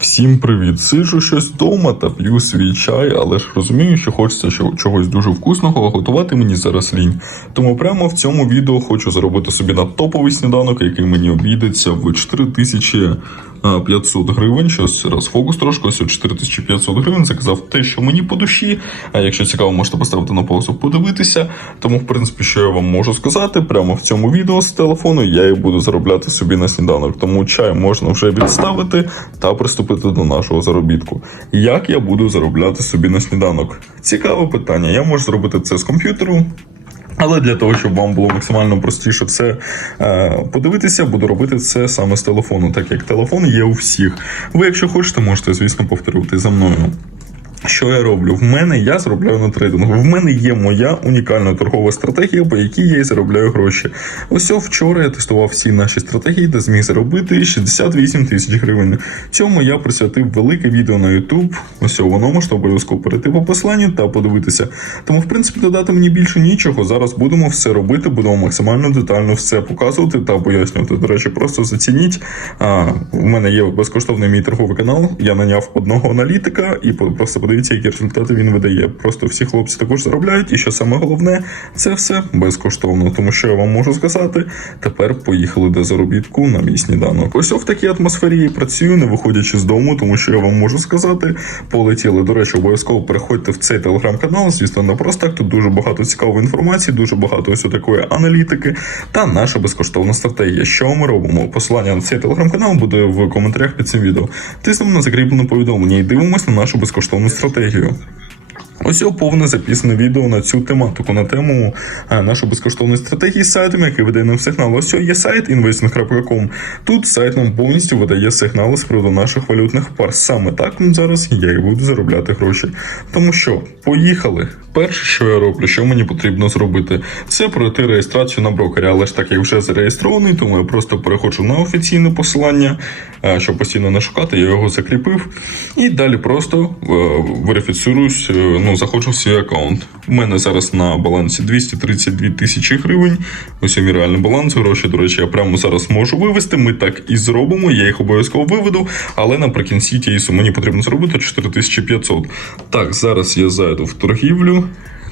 Всім привіт! Сиджу щось вдома та п'ю свій чай, але ж розумію, що хочеться чо- чогось дуже вкусного, а готувати мені зараз лінь. Тому прямо в цьому відео хочу зробити собі на топовий сніданок, який мені обійдеться в 4500 гривень. Щось раз фокус трошки, ось 4500 гривень. Заказав те, що мені по душі. А якщо цікаво, можете поставити на паузу, подивитися. Тому, в принципі, що я вам можу сказати, прямо в цьому відео з телефону я і буду заробляти собі на сніданок. Тому чай можна вже відставити та приступити до нашого заробітку. Як я буду заробляти собі на сніданок? Цікаве питання. Я можу зробити це з комп'ютеру. Але для того, щоб вам було максимально простіше це е, подивитися, буду робити це саме з телефону, так як телефон є у всіх. Ви, якщо хочете, можете, звісно, повторювати за мною. Що я роблю? В мене я заробляю на трейдингу. В мене є моя унікальна торгова стратегія, по якій я і заробляю гроші. Ось вчора я тестував всі наші стратегії та зміг заробити 68 тисяч гривень. Цьому я присвятив велике відео на YouTube. Ось воно можете обов'язково перейти по посиланню та подивитися. Тому, в принципі, додати мені більше нічого. Зараз будемо все робити, будемо максимально детально все показувати та пояснювати. До речі, просто зацініть. У мене є безкоштовний мій торговий канал. Я наняв одного аналітика і просто подивіться, які результати він видає. Просто всі хлопці також заробляють, і що саме головне, це все безкоштовно. Тому що я вам можу сказати, тепер поїхали до заробітку на мій сніданок. Ось в такій атмосфері я працюю, не виходячи з дому, тому що я вам можу сказати, полетіли. До речі, обов'язково переходьте в цей телеграм-канал. Звісно, не просто так. Тут дуже багато цікавої інформації, дуже багато ось такої аналітики та наша безкоштовна стратегія. Що ми робимо? Посилання на цей телеграм-канал буде в коментарях під цим відео. Тиснемо на закріплене повідомлення і дивимося на нашу безкоштовну стратегію. sou terrível. Ось його повне записане відео на цю тематику, на тему е, нашої безкоштовної стратегії з сайтом, який видає нам сигнал. Ось є сайт investing.com. Тут сайт нам повністю видає сигнали з приводу наших валютних пар. Саме так зараз я і буду заробляти гроші. Тому що, поїхали. Перше, що я роблю, що мені потрібно зробити, це пройти реєстрацію на брокері. Але ж так я вже зареєстрований, тому я просто переходжу на офіційне посилання, е, щоб постійно не шукати, я його закріпив. І далі просто е, верифіцируюсь, е, ну, заходжу в свій аккаунт. У мене зараз на балансі 232 тисячі гривень. Ось у мій реальний баланс. Гроші, до речі, я прямо зараз можу вивести. Ми так і зробимо. Я їх обов'язково виведу, але наприкінці тієї суми мені потрібно зробити 4500. Так, зараз я зайду в торгівлю.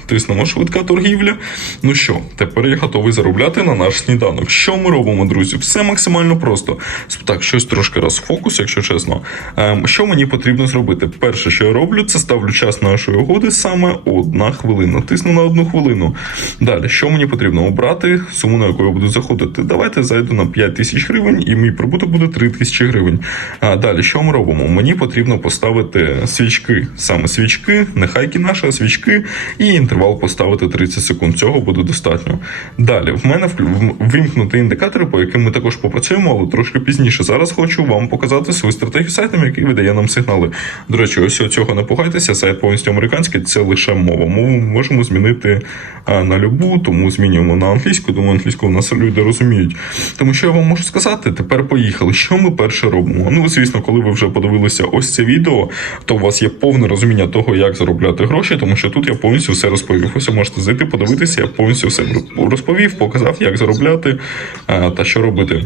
Тиснемо швидка торгівля. Ну що, тепер я готовий заробляти на наш сніданок. Що ми робимо, друзі? Все максимально просто. Так, щось трошки розфокус, якщо чесно. Ем, що мені потрібно зробити? Перше, що я роблю, це ставлю час нашої угоди саме одна хвилина. Тисну на одну хвилину. Далі, що мені потрібно? Обрати суму, на яку я буду заходити. Давайте зайду на 5 тисяч гривень, і мій прибуток буде 3 тисячі гривень. А далі, що ми робимо? Мені потрібно поставити свічки, саме свічки, не хайки наші, а свічки, і інтервал поставити 30 секунд. Цього буде достатньо. Далі, в мене вклю- в- вимкнути індикатори, по яким ми також попрацюємо, але трошки пізніше. Зараз хочу вам показати свою стратегію сайтом, який видає нам сигнали. До речі, ось цього не пугайтеся. Сайт повністю американський, це лише мова. Мову ми можемо змінити на любу, тому змінюємо на англійську. Думаю, англійську у нас люди розуміють. Тому що я вам можу сказати, тепер поїхали. Що ми перше робимо? Ну, звісно, коли ви вже подивилися ось це відео, то у вас є повне розуміння того, як заробляти гроші, тому що тут я повністю все розповів. Можете зайти, подивитися, я повністю все розповів, показав, як заробляти а, та що робити.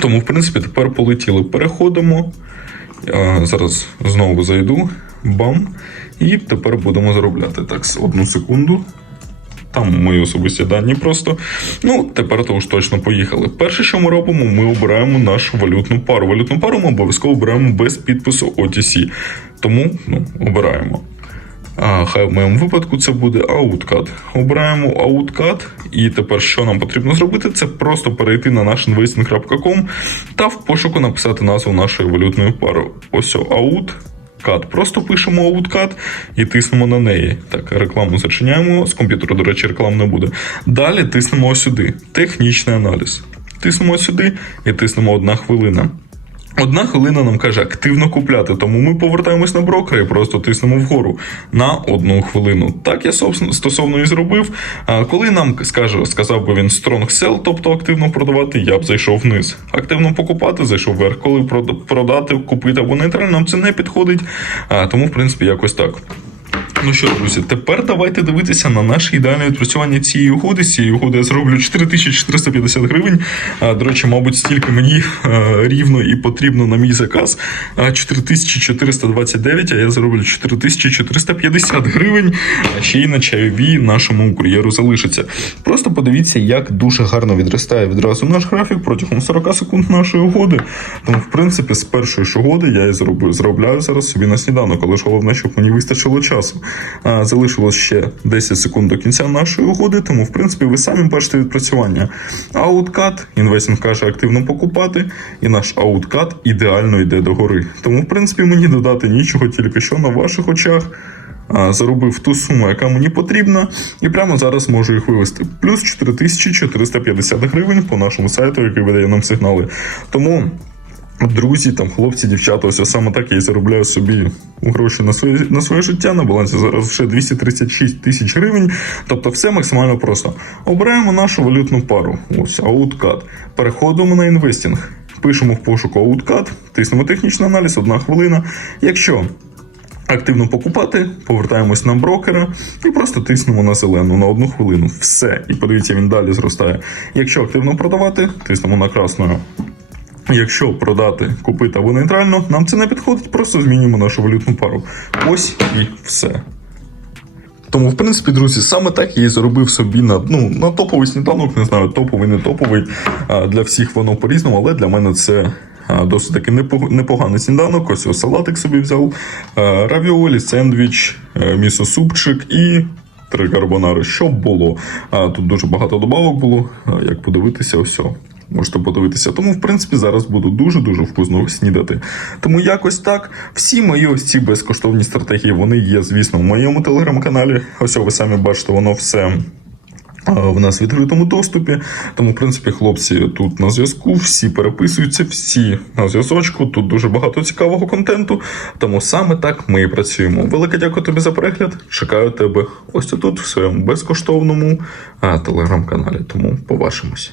Тому, в принципі, тепер полетіли. Переходимо. А, зараз знову зайду. Бам. І тепер будемо заробляти. Так, одну секунду. Там мої особисті дані просто. Ну, тепер то ж точно поїхали. Перше, що ми робимо, ми обираємо нашу валютну пару. Валютну пару ми обов'язково обираємо без підпису OTC. Тому ну, обираємо. Хай в моєму випадку це буде Outcut. Обираємо Outcut, і тепер що нам потрібно зробити? Це просто перейти на наш investing.com та в пошуку написати назву нашої валютної пари. Ось Out. Кат. Просто пишемо OutCat і тиснемо на неї. Так, рекламу зачиняємо. З комп'ютера, до речі, реклам не буде. Далі тиснемо сюди. Технічний аналіз. Тиснемо сюди і тиснемо одна хвилина. Одна хвилина нам каже активно купляти, тому ми повертаємось на брокера і просто тиснемо вгору на одну хвилину. Так я стосовно і зробив. Коли нам скаже, сказав би він strong sell, тобто активно продавати, я б зайшов вниз. Активно покупати, зайшов вверх. Коли прода- продати, купити або нейтрально, нам це не підходить. Тому, в принципі, якось так. Ну що, друзі, тепер давайте дивитися на наше ідеальне відпрацювання цієї угоди. З цієї угоди я зроблю 4450 гривень. До речі, мабуть, стільки мені е, рівно і потрібно на мій заказ. А, 4429, а я зроблю 4450 гривень. А ще й на чайові нашому кур'єру залишиться. Просто подивіться, як дуже гарно відростає відразу наш графік протягом 40 секунд нашої угоди. Тому, в принципі, з першої ж угоди я і зроблю, зробляю зараз собі на сніданок, але ж головне, щоб мені вистачило часу. Залишилось ще 10 секунд до кінця нашої угоди, тому, в принципі, ви самі бачите відпрацювання. Ауткат, інвестінг каже активно покупати, і наш ауткат ідеально йде догори. Тому, в принципі, мені додати нічого, тільки що на ваших очах. Заробив ту суму, яка мені потрібна, і прямо зараз можу їх вивести. Плюс 4450 гривень по нашому сайту, який видає нам сигнали. Тому. Друзі, там хлопці, дівчата, ось саме так я і заробляю собі гроші на своє на своє життя. На балансі зараз вже 236 тисяч гривень. Тобто, все максимально просто. Обираємо нашу валютну пару. Ось ауткат. Переходимо на інвестінг. Пишемо в пошуку ауткат, тиснемо технічний аналіз, одна хвилина. Якщо активно покупати, повертаємось на брокера і просто тиснемо на зелену на одну хвилину. Все. І подивіться, він далі зростає. Якщо активно продавати, тиснемо на красною. Якщо продати, купити або нейтрально, нам це не підходить, просто змінюємо нашу валютну пару. Ось і все. Тому, в принципі, друзі, саме так я і заробив собі на, ну, на топовий сніданок, не знаю, топовий, не топовий. Для всіх воно по-різному, але для мене це досить таки непоганий сніданок. Ось ось салатик собі взяв, равіолі, сендвіч, е, місо-супчик і три карбонари. Що було? Тут дуже багато добавок було. Як подивитися, ось. Можете подивитися. Тому, в принципі, зараз буду дуже-дуже вкусно снідати. Тому якось так. Всі мої ось ці безкоштовні стратегії, вони є, звісно, в моєму телеграм-каналі. Ось ви самі бачите, воно все. В нас в відкритому доступі, тому в принципі хлопці тут на зв'язку, всі переписуються, всі на зв'язочку. Тут дуже багато цікавого контенту. Тому саме так ми і працюємо. Велике дякую тобі за перегляд. Чекаю тебе ось тут в своєму безкоштовному телеграм-каналі. Тому побачимось.